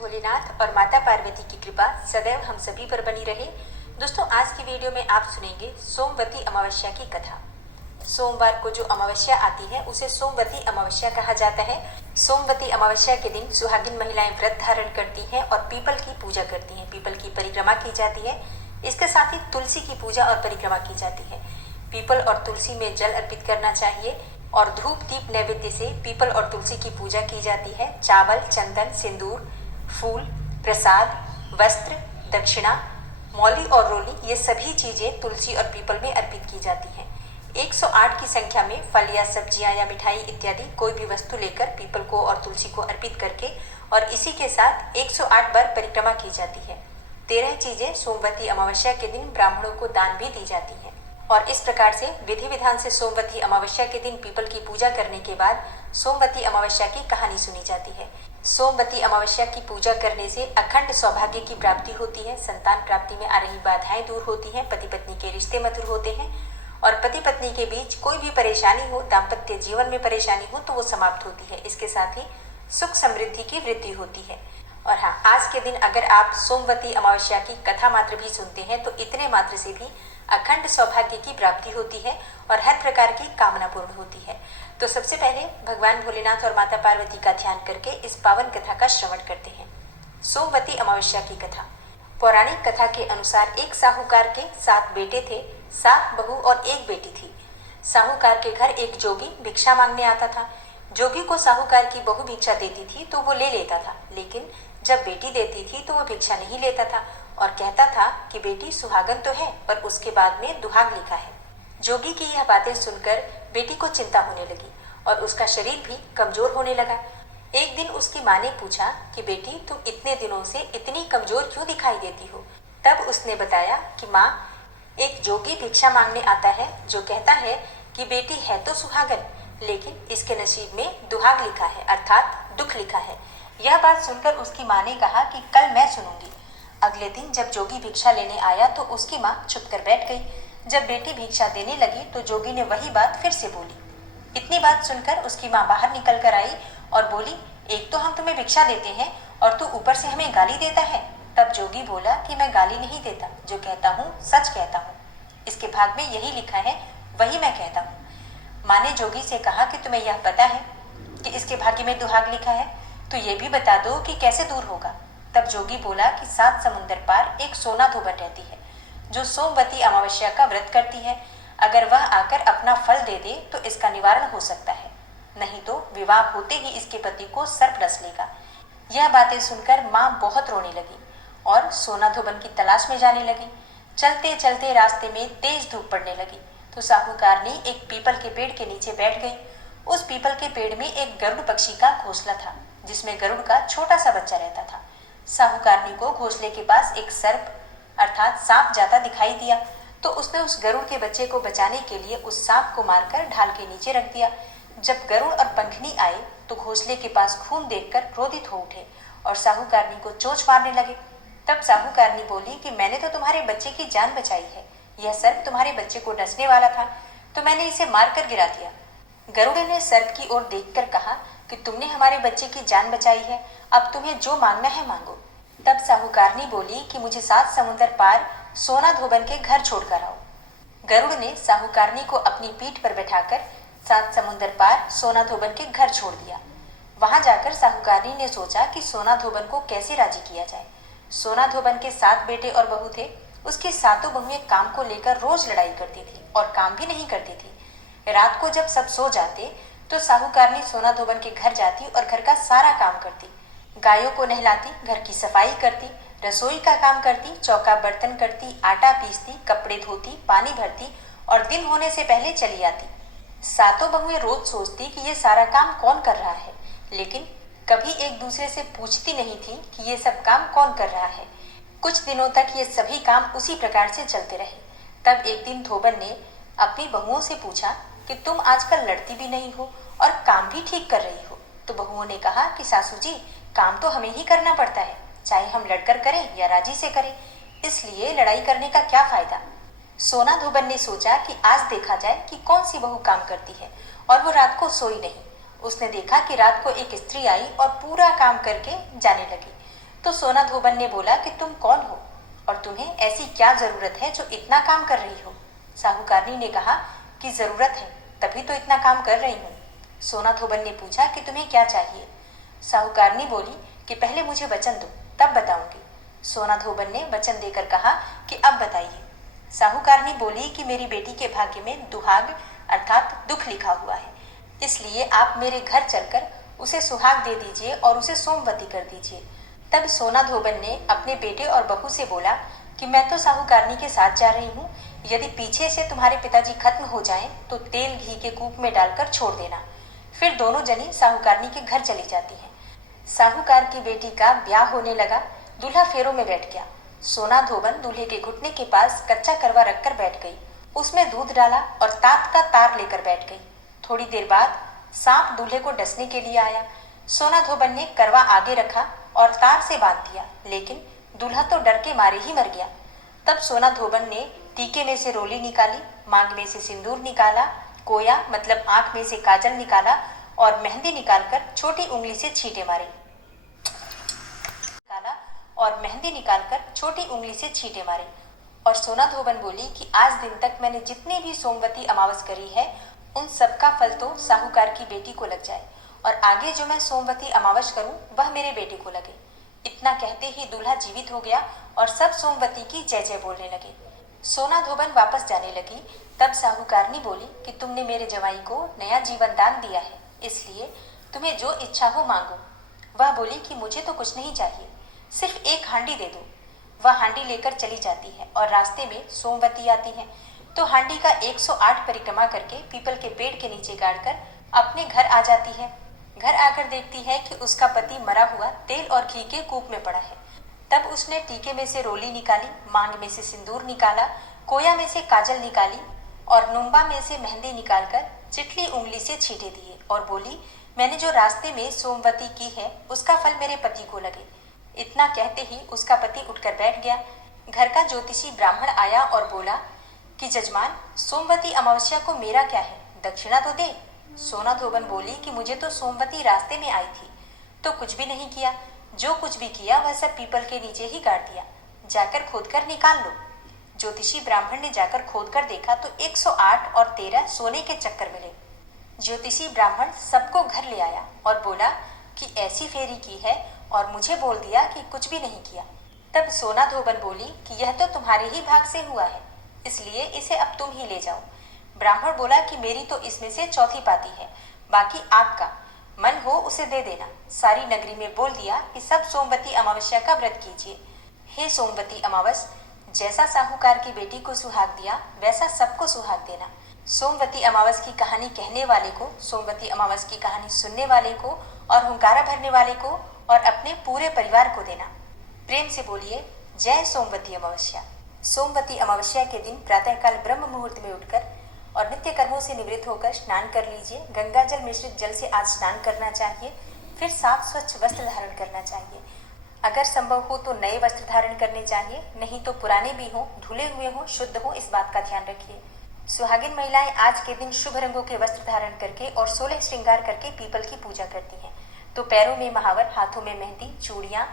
भोलेनाथ और माता पार्वती की कृपा सदैव हम सभी पर बनी रहे। दोस्तों, आज की वीडियो में आप सुनेंगे सोमवती अमावस्या की कथा। सोमवार को जो अमावस्या आती है उसे सोमवती अमावस्या कहा जाता है। सोमवती अमावस्या के दिन सुहागिन महिलाएं व्रत धारण करती हैं और पीपल की पूजा करती हैं। पीपल की परिक्रमा की जाती है। इसके साथ ही तुलसी की पूजा और परिक्रमा की जाती है। पीपल और तुलसी में जल अर्पित करना चाहिए और धूप दीप नैवेद्य से पीपल और तुलसी की पूजा की जाती है। चावल, चंदन, सिंदूर, फूल, प्रसाद, वस्त्र, दक्षिणा, मौली और रोली, ये सभी चीजें तुलसी और पीपल में अर्पित की जाती हैं। 108 की संख्या में फल या सब्जियां या मिठाई इत्यादि कोई भी वस्तु लेकर पीपल को और तुलसी को अर्पित करके और इसी के साथ 108 बार परिक्रमा की जाती है। 13 चीजें सोमवती अमावस्या के दिन ब्राह्मणों को दान भी दी जाती हैं। और इस प्रकार से विधि विधान से सोमवती अमावस्या के दिन पीपल की पूजा करने के बाद सोमवती अमावस्या की कहानी सुनी जाती है। सोमवती अमावस्या की पूजा करने से अखंड सौभाग्य की प्राप्ति होती है। संतान प्राप्ति में आ रही बाधाएं दूर होती हैं। पति पत्नी के रिश्ते मधुर होते हैं और पति पत्नी के बीच कोई भी परेशानी हो, दाम्पत्य जीवन में परेशानी हो तो वो समाप्त होती है। इसके साथ ही सुख समृद्धि की वृद्धि होती है। और हाँ, आज के दिन अगर आप सोमवती अमावस्या की कथा मात्र भी सुनते हैं तो इतने मात्र से भी अखंड सौभाग्य की प्राप्ति होती है और हर प्रकार की कामना पूर्ण होती है। तो सबसे पहले भगवान भोलेनाथ और माता पार्वती का ध्यान करके इस पावन कथा का श्रवण करते हैं। सोमवती अमावस्या की कथा। पौराणिक कथा के अनुसार एक साहूकार के 7 बेटे थे, 7 बहू और 1 बेटी थी। साहूकार के घर एक जोगी भिक्षा मांगने आता था। जोगी को साहूकार की बहू भिक्षा देती थी तो वो ले लेता था, लेकिन जब बेटी देती थी तो वो भिक्षा नहीं लेता था और कहता था कि बेटी सुहागन तो है पर उसके बाद में दुहाग लिखा है। जोगी की यह बातें सुनकर बेटी को चिंता होने लगी और उसका शरीर भी कमजोर होने लगा। एक दिन उसकी माँ ने पूछा कि बेटी, तुम इतने दिनों से इतनी कमजोर क्यों दिखाई देती हो? तब उसने बताया कि माँ, एक जोगी भिक्षा मांगने आता है जो कहता है कि बेटी है तो सुहागन, लेकिन इसके नसीब में दुहाग लिखा है, अर्थात दुख लिखा है। यह बात सुनकर उसकी माँ ने कहा कि कल मैं सुनूंगी। अगले दिन जब जोगी भिक्षा लेने आया तो उसकी माँ चुप कर बैठ गई। जब बेटी भिक्षा देने लगी तो जोगी ने वही बात फिर से बोली। इतनी बात सुनकर उसकी माँ बाहर निकल कर आई और बोली, एक तो हम तुम्हें भिक्षा देते हैं और तू ऊपर से हमें गाली देता है। तब जोगी बोला कि मैं गाली नहीं देता, जो कहता हूँ सच कहता हूँ। इसके भाग में यही लिखा है, वही मैं कहता हूँ। माँ ने जोगी से कहा कि तुम्हें यह पता है कि इसके भाग्य में दुहाग लिखा है, तो ये भी बता दो कि कैसे दूर होगा। तब जोगी बोला कि 7 समुंदर पार एक सोना धोबन रहती है जो सोमवती अमावस्या का व्रत करती है। अगर वह आकर अपना फल दे दे तो इसका निवारण हो सकता है, नहीं तो विवाह होते ही इसके पति को सर्प डस लेगा। यह बातें सुनकर माँ बहुत रोने लगी और सोना धोबन की तलाश में जाने लगी। चलते चलते रास्ते में तेज धूप पड़ने लगी तो साहूकार ने एक पीपल के पेड़ के नीचे बैठ गई। उस पीपल के पेड़ में एक गरुड़ पक्षी का घोंसला था जिसमें गरुड़ का छोटा सा बच्चा रहता था। साहूकारनी को घोंसले के पास एक सर्प अर्थात सांप जाता दिखाई दिया तो उसने उस गरुड़ के बच्चे को बचाने के लिए उस सांप को मारकर ढाल के नीचे रख दिया। जब गरुड़ और पंखनी आए तो घोंसले के पास खून देखकर क्रोधित हो उठे और साहूकारनी को चोंच मारने लगे। तब साहूकारनी बोली कि मैंने तो तुम्हारे बच्चे की जान बचाई है, यह सर्प तुम्हारे बच्चे को डसने वाला था तो मैंने इसे मारकर गिरा दिया। गरुड़ ने सर्प की ओर देखकर कहा कि तुमने हमारे बच्चे की जान बचाई है, अब तुम्हें जो मांगना है मांगो। तब साहूकारनी बोली कि मुझे 7 समुंदर पार सोना धोबन के घर छोड़कर आओ। गरुड़ ने साहूकारनी को अपनी पीठ पर बैठाकर 7 समुंदर पार सोना धोबन के घर छोड़ दिया। वहां जाकर साहूकारनी ने सोचा कि सोना धोबन को कैसे राजी किया जाए। सोना धोबन के 7 बेटे और बहू थे। उसकी सातों बहुएं काम को लेकर रोज लड़ाई करती थी और काम भी नहीं करती थी। रात को जब सब सो जाते तो साहूकारनी सोना धोबन के घर जाती और घर का सारा काम करती। गायों को नहलाती, घर की सफाई करती, रसोई का काम करती, चौका बर्तन करती, आटा पीसती, कपड़े धोती, पानी भरती और दिन होने से पहले चली आती। सातों बहुएं रोज सोचती कि ये सारा काम कौन कर रहा है, लेकिन कभी एक दूसरे से पूछती नहीं थी कि ये सब काम कौन कर रहा है। कुछ दिनों तक ये सभी काम उसी प्रकार से चलते रहे। तब एक दिन धोबन ने अपनी बहुओं से पूछा कि तुम आजकल लड़ती भी नहीं हो और काम भी ठीक कर रही हो। तो बहुओं ने कहा कि सासू जी, काम तो हमें ही करना पड़ता है, चाहे हम लड़कर करें या राजी से करें, इसलिए लड़ाई करने का क्या फायदा। सोना धोबन ने सोचा कि आज देखा जाए कि कौन सी बहू काम करती है और वो रात को सोई नहीं। उसने देखा कि रात को एक स्त्री आई और पूरा काम करके जाने लगी। तो सोना धोबन ने बोला कि तुम कौन हो और तुम्हें ऐसी क्या जरूरत है जो इतना काम कर रही हो। साहूकारनी ने कहा कि जरूरत है, तभी तो इतना काम कर रही हूँ। सोना धोबन ने पूछा कि तुम्हें क्या चाहिए। साहूकारनी बोली कि पहले मुझे वचन दो, तब बताऊंगी। सोना धोबन ने वचन देकर कहा कि अब बताइए। साहूकारनी बोली कि मेरी बेटी के भाग्य में दुहाग अर्थात दुख लिखा हुआ है, इसलिए आप मेरे घर चलकर उसे सुहाग दे दीजिए और उसे सोमवती कर दीजिए। तब सोना धोबन ने अपने बेटे और बहू से बोला कि मैं तो साहूकारनी के साथ जा रही हूँ, यदि पीछे से तुम्हारे पिताजी खत्म हो जाएं तो तेल घी के कूप में डालकर छोड़ देना। फिर दोनों जनी साहूकारनी के घर चली जाती हैं। साहूकार की बेटी का ब्याह होने लगा। दूल्हा फेरों में बैठ गया। सोना धोबन दूल्हे के घुटने के पास कच्चा करवा रखकर बैठ गई, उसमें दूध डाला और तात का तार लेकर बैठ गई। थोड़ी देर बाद सांप दूल्हे को डसने के लिए आया। सोना धोबन ने करवा आगे रखा और तार से बांध दिया, लेकिन दूल्हा तो डर के मारे ही मर गया। तब सोना धोबन ने टीके में से रोली निकाली, मांग में से सिंदूर निकाला, कोया मतलब आंख में से काजल निकाला और मेहंदी निकालकर छोटी उंगली से छींटे मारे। और सोना धोबन बोली कि आज दिन तक मैंने जितनी भी सोमवती अमावस करी है, उन सबका फल तो साहूकार की बेटी को लग जाए और आगे जो मैं सोमवती अमावस करूं वह मेरे बेटे को लगे। इतना कहते ही दूल्हा जीवित हो गया और सब सोमवती की जय जय बोलने लगे। सोना धोबन वापस जाने लगी। तब साहूकारनी बोली कि तुमने मेरे जवाई को नया जीवन दान दिया है, इसलिए तुम्हें जो इच्छा हो मांगो। वह बोली कि मुझे तो कुछ नहीं चाहिए, सिर्फ एक हांडी दे दो। वह हांडी लेकर चली जाती है और रास्ते में सोमवती आती है तो हांडी का 108 परिक्रमा करके पीपल के पेड़ के नीचे गाड़कर अपने घर आ जाती है। घर आकर देखती है कि उसका पति मरा हुआ तेल और घी के कूप में पड़ा है। तब उसने टीके में से रोली निकाली, मांग में से सिंदूर निकाला, कोया में से काजल निकाली और नुम्बा में से मेहंदी निकालकर चिटली उंगली से छींटे दिए और बोली, मैंने जो रास्ते में सोमवती की है उसका फल मेरे पति को लगे। इतना कहते ही उसका पति उठकर बैठ गया। घर का ज्योतिषी ब्राह्मण आया और बोला कि जजमान, सोमवती अमावस्या को मेरा क्या है, दक्षिणा तो दे। सोना धोबन बोली कि मुझे तो सोमवती रास्ते में आई थी तो कुछ भी नहीं किया, जो कुछ भी किया वह सब पीपल के नीचे ही गाड़ दिया, जाकर खोद कर निकाल लो। ज्योतिषी ब्राह्मण ने जाकर खोद कर देखा तो 108 और 13 सोने के चक्कर मिले। ज्योतिषी ब्राह्मण सबको घर ले आया और बोला कि ऐसी फेरी की है और मुझे बोल दिया कि कुछ भी नहीं किया। तब सोना धोबन बोली कि यह तो तुम्हारे ही भाग से हुआ है, इसलिए इसे अब तुम ही ले जाओ। ब्राह्मण बोला कि मेरी तो इसमें से चौथी पाती है, बाकी आपका मन हो उसे दे देना। सारी नगरी में बोल दिया कि सब सोमवती अमावस्या का व्रत कीजिए। हे सोमवती अमावस, जैसा साहूकार की बेटी को सुहाग दिया वैसा सबको सुहाग देना। सोमवती अमावस की कहानी कहने वाले को, सोमवती अमावस की कहानी सुनने वाले को और हुंकारा भरने वाले को और अपने पूरे परिवार को देना। प्रेम से बोलिए जय सोमवती अमावस्या। सोमवती अमावस्या के दिन प्रातःकाल ब्रह्म मुहूर्त में उठकर और नित्य कर्मों से निवृत्त होकर स्नान कर लीजिए। गंगा जल मिश्रित जल से आज स्नान करना चाहिए। फिर साफ स्वच्छ वस्त्र धारण करना चाहिए। अगर संभव हो तो नए वस्त्र धारण करने चाहिए, नहीं तो पुराने भी हों, धुले हुए हों, शुद्ध हों, इस बात का ध्यान रखिए। सुहागिन महिलाएं आज के दिन शुभ रंगों के वस्त्र धारण करके और 16 श्रृंगार करके पीपल की पूजा करती हैं। तो पैरों में महावर, हाथों में मेहंदी, चूड़ियाँ,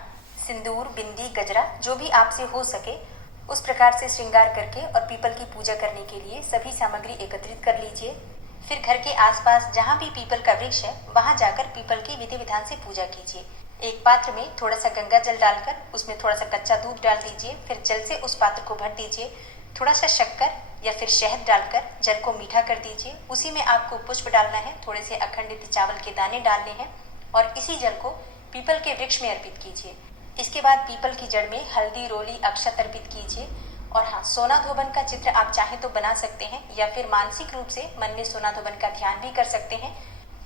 सिंदूर, बिंदी, गजरा, जो भी आपसे हो सके उस प्रकार से श्रृंगार करके और पीपल की पूजा करने के लिए सभी सामग्री एकत्रित कर लीजिए। फिर घर के आसपास जहाँ भी पीपल का वृक्ष है वहाँ जाकर पीपल की विधि विधान से पूजा कीजिए। एक पात्र में थोड़ा सा गंगा जल डालकर उसमें थोड़ा सा कच्चा दूध डाल दीजिए। फिर जल से उस पात्र को भर दीजिए। थोड़ा सा शक्कर या फिर शहद डालकर जल को मीठा कर दीजिए। उसी में आपको पुष्प डालना है, थोड़े से अखंडित चावल के दाने डालने हैं और इसी जल को पीपल के वृक्ष में अर्पित कीजिए। इसके बाद पीपल की जड़ में हल्दी, रोली, अक्षत अर्पित कीजिए। और हाँ, सोना धोबन का चित्र आप चाहें तो बना सकते हैं या फिर मानसिक रूप से मन में सोना धोबन का ध्यान भी कर सकते हैं।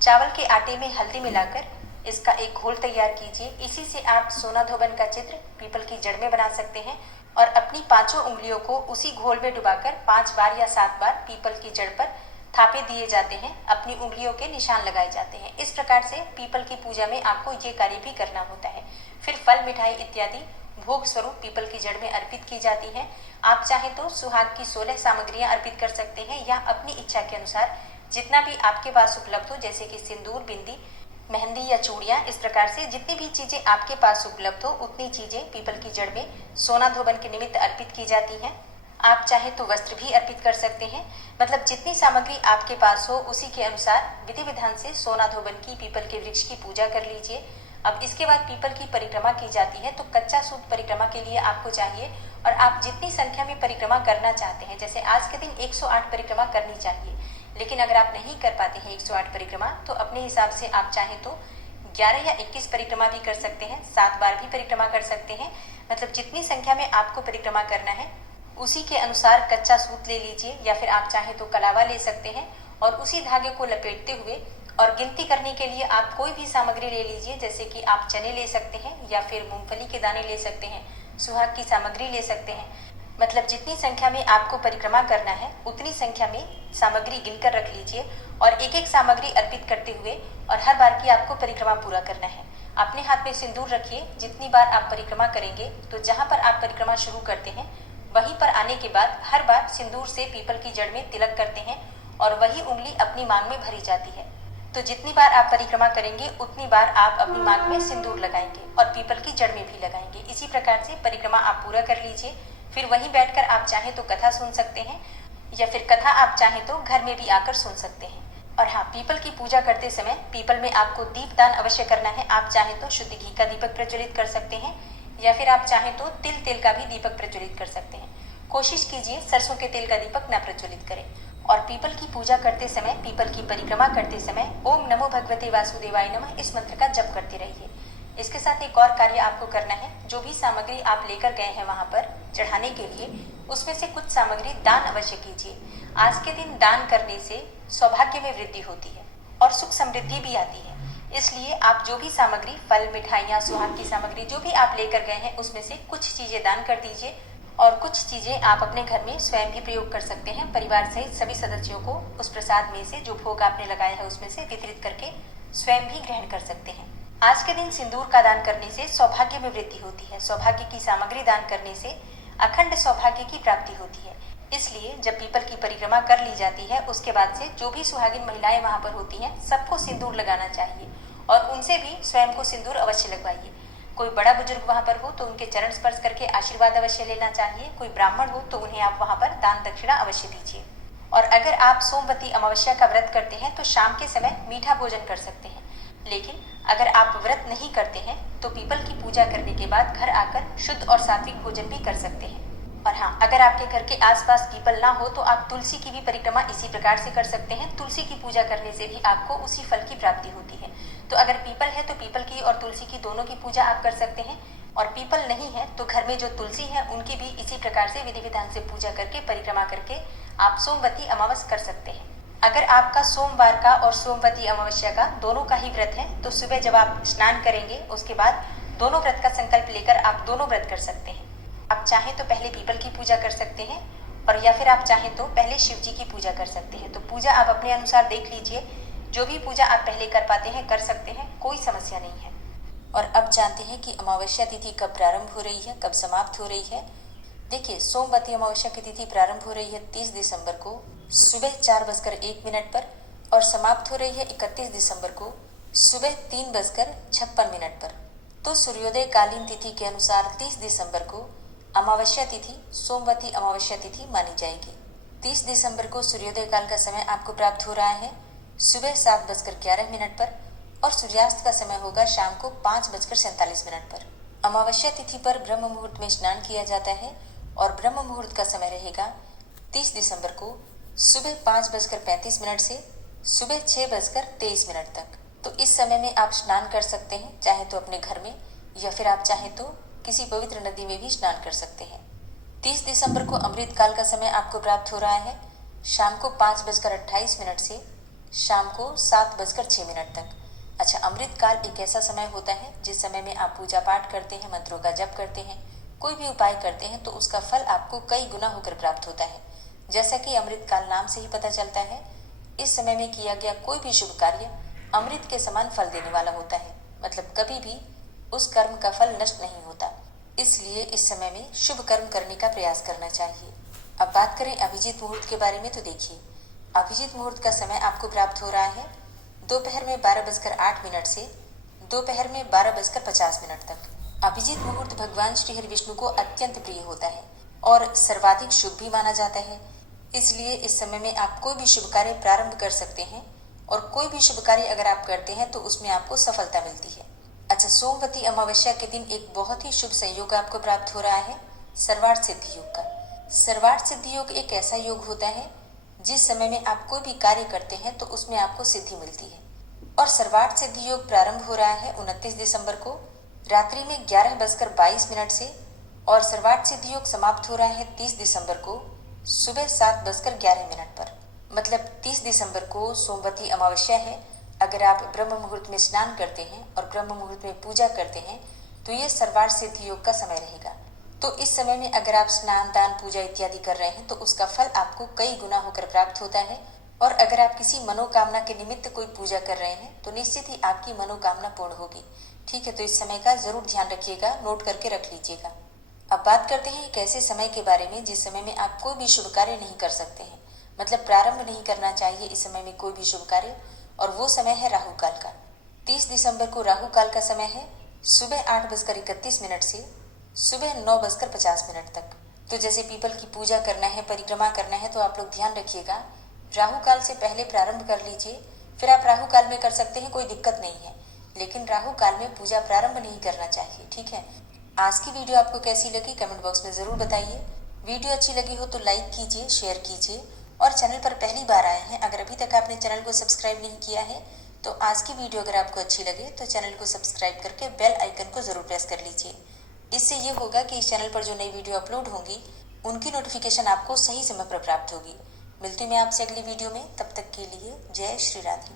चावल के आटे में हल्दी मिलाकर इसका एक घोल तैयार कीजिए। इसी से आप सोना धोबन का चित्र पीपल की जड़ में बना सकते हैं और अपनी 5 उंगलियों को उसी घोल में डुबाकर 5 बार या 7 बार पीपल की जड़ पर थापे दिए जाते हैं, अपनी उंगलियों के निशान लगाए जाते हैं। इस प्रकार से पीपल की पूजा में आपको ये कार्य भी करना होता है। फिर फल, मिठाई इत्यादि भोग स्वरूप पीपल की जड़ में अर्पित की जाती है। आप चाहें तो सुहाग की 16 सामग्रियां अर्पित कर सकते हैं या अपनी इच्छा के अनुसार जितना भी आपके पास उपलब्ध हो, जैसे कि सिंदूर, बिंदी, मेहंदी या चूड़ियाँ, इस प्रकार से जितनी भी चीजें आपके पास उपलब्ध हो उतनी चीजें पीपल की जड़ में सोना धोबन के निमित्त अर्पित की जाती हैं। आप चाहे तो वस्त्र भी अर्पित कर सकते हैं। मतलब जितनी सामग्री आपके पास हो उसी के अनुसार विधि विधान से सोना धोबन की पीपल के वृक्ष की पूजा कर लीजिए। अब इसके बाद पीपल की परिक्रमा की जाती है, तो कच्चा सूत परिक्रमा के लिए आपको चाहिए और आप जितनी संख्या में परिक्रमा करना चाहते हैं, जैसे आज के दिन 108 परिक्रमा करनी चाहिए, लेकिन अगर आप नहीं कर पाते हैं 108 परिक्रमा तो अपने हिसाब से आप चाहें तो 11 या 21 परिक्रमा भी कर सकते हैं, 7 बार भी परिक्रमा कर सकते हैं। मतलब जितनी संख्या में आपको परिक्रमा करना है उसी के अनुसार कच्चा सूत ले लीजिए, या फिर आप चाहें तो कलावा ले सकते हैं और उसी धागे को लपेटते हुए और गिनती करने के लिए आप कोई भी सामग्री ले लीजिए, जैसे कि आप चने ले सकते हैं या फिर मूंगफली के दाने ले सकते हैं, सुहाग की सामग्री ले सकते हैं। मतलब जितनी संख्या में आपको परिक्रमा करना है उतनी संख्या में सामग्री गिनकर रख लीजिए और एक एक सामग्री अर्पित करते हुए और हर बार की आपको परिक्रमा पूरा करना है। अपने हाथ में सिंदूर रखिए। जितनी बार आप परिक्रमा करेंगे तो जहाँ पर आप परिक्रमा शुरू करते हैं वहीं पर आने के बाद हर बार सिंदूर से पीपल की जड़ में तिलक करते हैं और वही उंगली अपनी मांग में भरी जाती है। तो जितनी बार आप परिक्रमा करेंगे उतनी बार आप अपनी मांग में सिंदूर लगाएंगे और पीपल की जड़ में भी लगाएंगे। इसी प्रकार से परिक्रमा आप पूरा कर लीजिए। फिर वहीं बैठकर आप चाहें तो कथा सुन सकते हैं या फिर कथा आप चाहें तो घर में भी आकर सुन सकते हैं। और हाँ, पीपल की पूजा करते समय पीपल में आपको दीपदान अवश्य करना है। आप चाहें तो शुद्ध घी का दीपक प्रज्वलित कर सकते हैं या फिर आप चाहें तो तेल का भी दीपक प्रज्वलित कर सकते हैं। कोशिश कीजिए सरसों के तेल का दीपक न प्रज्वलित करें। और पीपल की पूजा करते समय, पीपल की परिक्रमा करते समय ओम नमो भगवते वासुदेवाय नमः इस मंत्र का जप करते रहिए। इसके साथ एक और कार्य आपको करना है। जो भी सामग्री आप लेकर गए हैं वहां पर चढ़ाने के लिए, उसमें से कुछ सामग्री दान अवश्य कीजिए। आज के दिन दान करने से सौभाग्य में वृद्धि होती है और सुख समृद्धि भी आती है। इसलिए आप जो भी सामग्री, फल, मिठाइयाँ, सुहाग की सामग्री जो भी आप लेकर गए हैं उसमें से कुछ चीजें दान कर दीजिए और कुछ चीजें आप अपने घर में स्वयं भी प्रयोग कर सकते हैं। परिवार सहित सभी सदस्यों को उस प्रसाद में से, जो भोग आपने लगाया है उसमें से वितरित करके स्वयं भी ग्रहण कर सकते हैं। आज के दिन सिंदूर का दान करने से सौभाग्य में वृद्धि होती है। सौभाग्य की सामग्री दान करने से अखंड सौभाग्य की प्राप्ति होती है। इसलिए जब पीपल की परिक्रमा कर ली जाती है उसके बाद से जो भी सुहागिन महिलाएं वहां पर होती हैं सबको सिंदूर लगाना चाहिए और उनसे भी स्वयं को सिंदूर अवश्य लगवाइए। कोई बड़ा बुजुर्ग वहां पर हो तो उनके चरण स्पर्श करके आशीर्वाद अवश्य लेना चाहिए। कोई ब्राह्मण हो तो उन्हें आप वहां पर दान दक्षिणा अवश्य दीजिए। और अगर आप सोमवती अमावस्या का व्रत करते हैं तो शाम के समय मीठा भोजन कर सकते हैं। लेकिन अगर आप व्रत नहीं करते हैं तो पीपल की पूजा करने के बाद घर आकर शुद्ध और सात्विक भोजन भी कर सकते हैं। और हाँ, अगर आपके घर के आसपास पीपल ना हो तो आप तुलसी की भी परिक्रमा इसी प्रकार से कर सकते हैं। तुलसी की पूजा करने से भी आपको उसी फल की प्राप्ति होती है। तो अगर पीपल है तो पीपल की और तुलसी की दोनों की पूजा आप कर सकते हैं, और पीपल नहीं है तो घर में जो तुलसी है उनकी भी इसी प्रकार से विधि विधान से पूजा करके, परिक्रमा करके आप सोमवती अमावस कर सकते हैं। अगर आपका सोमवार का और सोमवती अमावस्या का दोनों का ही व्रत है तो सुबह जब आप स्नान करेंगे उसके बाद दोनों व्रत का संकल्प लेकर आप दोनों व्रत कर सकते हैं। आप चाहें तो पहले पीपल की पूजा कर सकते हैं और या फिर आप चाहें तो पहले शिव जी की पूजा कर सकते हैं। तो पूजा आप अपने अनुसार देख लीजिए। जो भी पूजा आप पहले कर पाते हैं कर सकते हैं, कोई समस्या नहीं है। और अब जानते हैं कि अमावस्या तिथि कब प्रारंभ हो रही है, कब समाप्त हो रही है। देखिए, सोमवती अमावस्या की तिथि प्रारंभ हो रही है 30 दिसंबर को सुबह 4:01 पर और समाप्त हो रही है 31 दिसंबर को सुबह 3:56 पर। तो सूर्योदय कालीन तिथि के अनुसार 30 दिसंबर को अमावस्या तिथि सोमवती अमावस्या तिथि मानी जाएगी। 30 दिसंबर को सूर्योदय काल का समय आपको प्राप्त हो रहा है सुबह 7:11 पर और सूर्यास्त का समय होगा शाम को 5:47 पर। अमावस्या तिथि पर ब्रह्म मुहूर्त में स्नान किया जाता है और ब्रह्म मुहूर्त का समय रहेगा 30 दिसंबर को सुबह 5:35 से सुबह 6:23 तक। तो इस समय में आप स्नान कर सकते हैं, चाहे तो अपने घर में या फिर आप चाहें तो किसी पवित्र नदी में भी स्नान कर सकते हैं। 30 दिसंबर को अमृत काल का समय आपको प्राप्त हो रहा है शाम को 5:28 से शाम को 7:06 तक। अच्छा, अमृत काल एक ऐसा समय होता है जिस समय में आप पूजा पाठ करते हैं, मंत्रों का जप करते हैं, कोई भी उपाय करते हैं तो उसका फल आपको कई गुना होकर प्राप्त होता है। जैसा कि अमृत काल नाम से ही पता चलता है, इस समय में किया गया कोई भी शुभ कार्य अमृत के समान फल देने वाला होता है। मतलब कभी भी उस कर्म का फल नष्ट नहीं होता। इसलिए इस समय में शुभ कर्म करने का प्रयास करना चाहिए। अब बात करें अभिजीत मुहूर्त के बारे में, तो देखिए, अभिजीत मुहूर्त का समय आपको प्राप्त हो रहा है दोपहर में 12:08 से दोपहर में 12:50 तक। अभिजीत मुहूर्त भगवान श्री हरि विष्णु को अत्यंत प्रिय होता है और सर्वाधिक शुभ भी माना जाता है। इसलिए इस समय में आप कोई भी शुभ कार्य प्रारंभ कर सकते हैं और कोई भी शुभ कार्य अगर आप करते हैं तो उसमें आपको सफलता मिलती है। अच्छा, सोमवती अमावस्या के दिन एक बहुत ही शुभ संयोग आपको प्राप्त हो रहा है, सर्वार्थ सिद्धि योग का। सर्वार्थ सिद्धि योग एक ऐसा योग होता है जिस समय में आप कोई भी कार्य करते हैं तो उसमें आपको सिद्धि मिलती है। और सर्वार्थ सिद्धि योग प्रारंभ हो रहा है 29 दिसंबर को रात्रि में 11:22 से और सर्वार्थ सिद्धि योग समाप्त हो रहा है 30 दिसंबर को सुबह 7:11 पर। मतलब 30 दिसंबर को सोमवती अमावस्या है। अगर आप ब्रह्म मुहूर्त में स्नान करते हैं और ब्रह्म मुहूर्त में पूजा करते हैं तो ये सर्वार्थ सिद्धि योग का समय रहेगा। तो इस समय में अगर आप स्नान, दान, पूजा इत्यादि कर रहे हैं तो उसका फल आपको कई गुना होकर प्राप्त होता है। और अगर आप किसी मनोकामना के निमित्त कोई पूजा कर रहे हैं तो निश्चित ही आपकी मनोकामना पूर्ण होगी। ठीक है, तो इस समय का जरूर ध्यान रखिएगा, नोट करके रख लीजिएगा। अब बात करते हैं एक ऐसे समय के बारे में जिस समय में आप कोई भी शुभ कार्य नहीं कर सकते हैं, मतलब प्रारंभ नहीं करना चाहिए इस समय में कोई भी शुभ कार्य, और वो समय है राहु काल का। 30 दिसंबर को राहु काल का समय है सुबह 8:31 से सुबह 9:50 तक। तो जैसे पीपल की पूजा करना है, परिक्रमा करना है, तो आप लोग ध्यान रखिएगा राहु काल से पहले प्रारंभ कर लीजिए। फिर आप राहु काल में कर सकते हैं, कोई दिक्कत नहीं है, लेकिन राहु काल में पूजा प्रारंभ नहीं करना चाहिए। ठीक है, आज की वीडियो आपको कैसी लगी कमेंट बॉक्स में ज़रूर बताइए। वीडियो अच्छी लगी हो तो लाइक कीजिए, शेयर कीजिए, और चैनल पर पहली बार आए हैं, अगर अभी तक आपने चैनल को सब्सक्राइब नहीं किया है तो आज की वीडियो अगर आपको अच्छी लगे तो चैनल को सब्सक्राइब करके बेल आइकन को ज़रूर प्रेस कर लीजिए। इससे ये होगा कि इस चैनल पर जो नई वीडियो अपलोड होंगी उनकी नोटिफिकेशन आपको सही समय पर प्राप्त होगी। मिलती हूँ मैं आपसे अगली वीडियो में, तब तक के लिए जय श्री राधे।